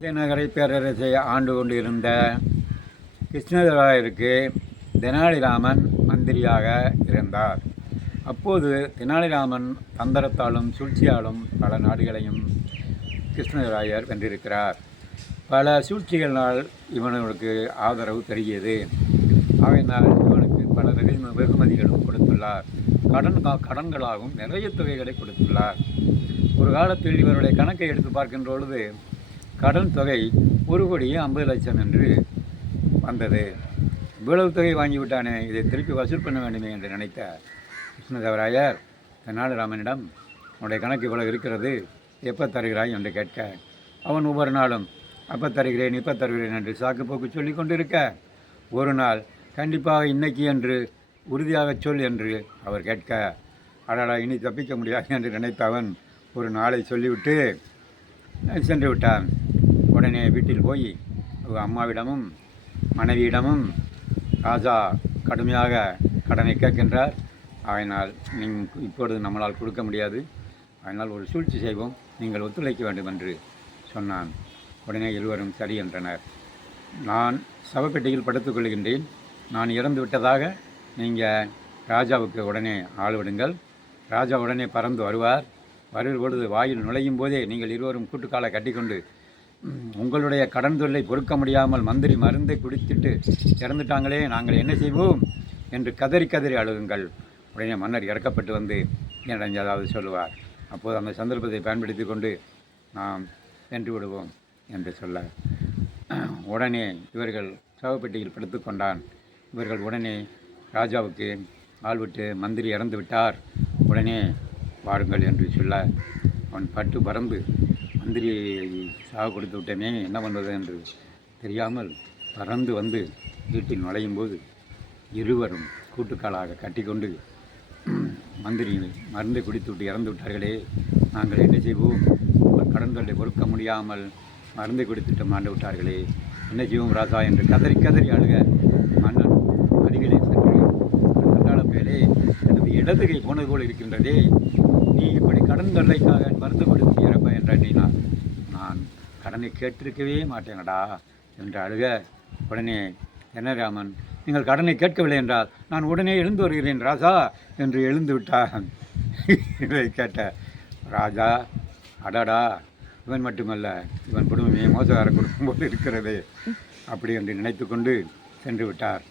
விஜயநகர பேரரசை ஆண்டு கொண்டிருந்த கிருஷ்ணதேவராயருக்கு தெனாலிராமன் மந்திரியாக இருந்தார். அப்போது தெனாலிராமன் தந்திரத்தாலும் சூழ்ச்சியாலும் பல நாடுகளையும் கிருஷ்ணதேவராயர் வென்றிருக்கிறார். பல சூழ்ச்சிகளினால் இவனுக்கு ஆதரவு பெருகியது. ஆகையினால் இவனுக்கு பல வெகுமதிகளும் கொடுத்துள்ளார். கடன்களாகவும் நிறைய தொகைகளை கொடுத்துள்ளார். ஒரு காலத்தில் இவருடைய கணக்கை எடுத்து பார்க்கின்ற பொழுது கடன் தொகை 1,50,00,000 என்று வந்தது. இவ்வளவு தொகை வாங்கிவிட்டானே, இதை திருப்பி வசூல் பண்ண வேண்டுமே என்று நினைத்த கிருஷ்ணதேவராயர் தெனாலிராமனிடம், உன்னுடைய கணக்கு இவ்வளவு இருக்கிறது, எப்போ தருகிறாய் என்று கேட்க, அவன் ஒவ்வொரு நாளும் அப்போ தருகிறேன் இப்போ தருகிறேன் என்று சாக்கு போக்கு சொல்லி கொண்டிருக்க, ஒரு நாள் கண்டிப்பாக இன்னைக்கு என்று உறுதியாக சொல் என்று அவர் கேட்க, அடாடா இனி தப்பிக்க முடியாது என்று நினைத்த அவன் ஒரு நாளை சொல்லிவிட்டு சென்று விட்டான். உடனே வீட்டில் போய் அம்மாவிடமும் மனைவியிடமும் ராஜா கடுமையாக கடனை கேட்கின்றார். அதனால் இப்பொழுது நம்மளால் கொடுக்க முடியாது, அதனால் ஒரு சூழ்ச்சி செய்வோம், நீங்கள் ஒத்துழைக்க வேண்டும் என்று சொன்னான். உடனே இருவரும் சரி என்றனர். நான் சவப்பெட்டியில் படுத்துக் கொள்கின்றேன், நான் இறந்து விட்டதாக நீங்கள் ராஜாவுக்கு உடனே ஆள் விடுங்கள். ராஜா உடனே பறந்து வருவார். வருகிற பொழுது வாயில் நுழையும் போதே நீங்கள் இருவரும் கூட்டுக்காலை கட்டிக்கொண்டு உங்களுடைய கடன் தொல்லை பொறுக்க முடியாமல் மந்திரி மருந்தை குடித்துட்டு இறந்துட்டாங்களே, நாங்கள் என்ன செய்வோம் என்று கதறி கதறி அழுகுங்கள். உடனே மன்னர் இறக்கப்பட்டு வந்து என்னிடம் ஏதாவது சொல்லுவார். அப்போது அந்த சந்தர்ப்பத்தை பயன்படுத்தி கொண்டு நாம் வென்று விடுவோம் என்று சொல்ல, உடனே இவர்கள் சவப்பெட்டியில் படுத்து கொண்டான். இவர்கள் உடனே ராஜாவுக்கு ஆள்விட்டு மந்திரி இறந்து விட்டார், உடனே வாருங்கள் என்று சொல்ல, அவன் பட்டு பறந்து மந்திரியை சாக கொடுத்து விட்டேனே, என்ன பண்ணுவது என்று தெரியாமல் பறந்து வந்து வீட்டில் நுழையும் போது இருவரும் கூட்டுக்காலாக கட்டிக்கொண்டு, மந்திரி மருந்தை குடித்து விட்டு இறந்து விட்டார்களே, நாங்கள் என்ன செய்வோம், கடன் தொல்லை பொறுக்க முடியாமல் மருந்தை குடித்துட்டு மாண்டு விட்டார்களே, என்ன செய்வோம் ராஜா என்று கதறி கதறி அழுக, மன்னன் அருகிலே சென்று கண்டாள மேலே எனது இடதுகை போனது போல் இருக்கின்றதே, நீ இப்படி கடன் தொல்லைக்காக மருந்து கொடுத்து இறப்ப என்று எண்ணினார். நான் கடனை கேட்டிருக்கவே மாட்டேனடா என்று அழுக, உடனே தெனாலிராமன், நீங்கள் கடனை கேட்கவில்லை என்றால் நான் உடனே எழுந்து வருகிறேன் ராஜா என்று எழுந்து விட்டான். இதை கேட்ட ராஜா, அடாடா இவன் மட்டுமல்ல, இவன் குடும்பமே மோசக்கார குடும்பம் போல் இருக்கிறது அப்படி என்று நினைத்து கொண்டு சென்று விட்டார்.